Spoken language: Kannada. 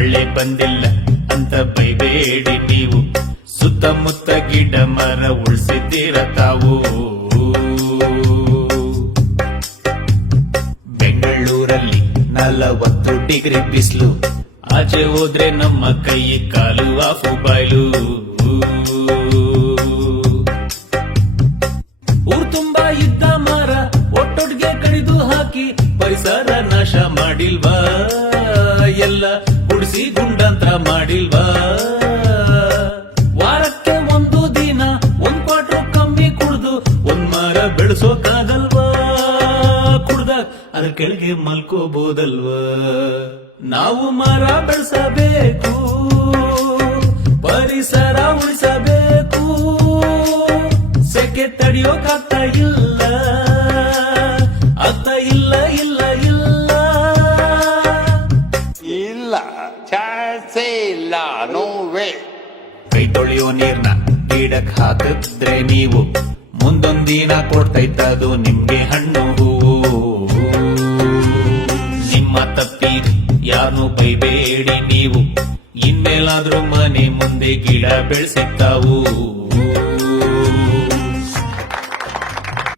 ಮಳೆ ಬಂದಿಲ್ಲ ಅಂತ ಬೈಬೇಡಿ ನೀವು, ಸುತ್ತಮುತ್ತ ಗಿಡ ಮರ ಉಳಿಸಿದ್ದೀರ ತಾವು. ಬೆಂಗಳೂರಲ್ಲಿ 40 ಡಿಗ್ರಿ ಬಿಸಿಲು, ಆಚೆ ಹೋದ್ರೆ ನಮ್ಮ ಕೈ ಕಾಲು ಆಫು ಬಾಯ್ಲು. ಊರ್ ತುಂಬಾ ಇದ್ದ ಮರ ಒಟ್ಟೊಟ್ಟಿಗೆ ಕಡಿದು ಹಾಕಿ ಪರಿಸರ ನಾಶ ಮಾಡಿಲ್ವಾ, ಎಲ್ಲ ಗುಡಿಸಿ ಗುಂಡಂತ ಮಾಡಿಲ್ವಾ. ವಾರಕ್ಕೆ 1 ದಿನ 1 ಕ್ವಾರ್ಟರ್ ಕಮ್ಮಿ ಕುಡ್ದು 1 ಮರ ಬೆಳೆಸೋಕಾಗಲ್ವಾ, ಕುಡ್ದ ಅದ್ರ ಕೆಳಗೆ ಮಲ್ಕೋಬಹುದಲ್ವಾ. ನಾವು ಮರ ಬೆಳೆಸಬೇಕು, ಪರಿಸರ ಉಳಿಸಬೇಕು, ಸೆಕೆ ತಡೆಯೋಕಾಗ್ತಾ ಇಲ್ಲ, ಆಗ್ತಾ ಇಲ್ಲ ಇಲ್ಲ ಇಲ್ಲ ಇಲ್ಲ, ಚಾನ್ಸೇ ಇಲ್ಲ, ನೋ ವೇ. ಕೈ ತೊಳೆಯೋ ನೀರ್ನ ಗಿಡಕ್ ಹಾಕಿದ್ರೆ ನೀವು, ಮುಂದೊಂದಿನ ಕೊಡ್ತೈತದು ನಿಮ್ಗೆ ಹಣ್ಣು ಹೂವು. ನಿಮ್ಮ ತಪ್ಪೀರು ಯಾರು ಬೈಬೇಡಿ ನೀವು, ಇನ್ಮೇಲಾದ್ರೂ ಮನೆ ಮುಂದೆ ಗಿಡ ಬೆಳೆಸಿತ್ತಾವು.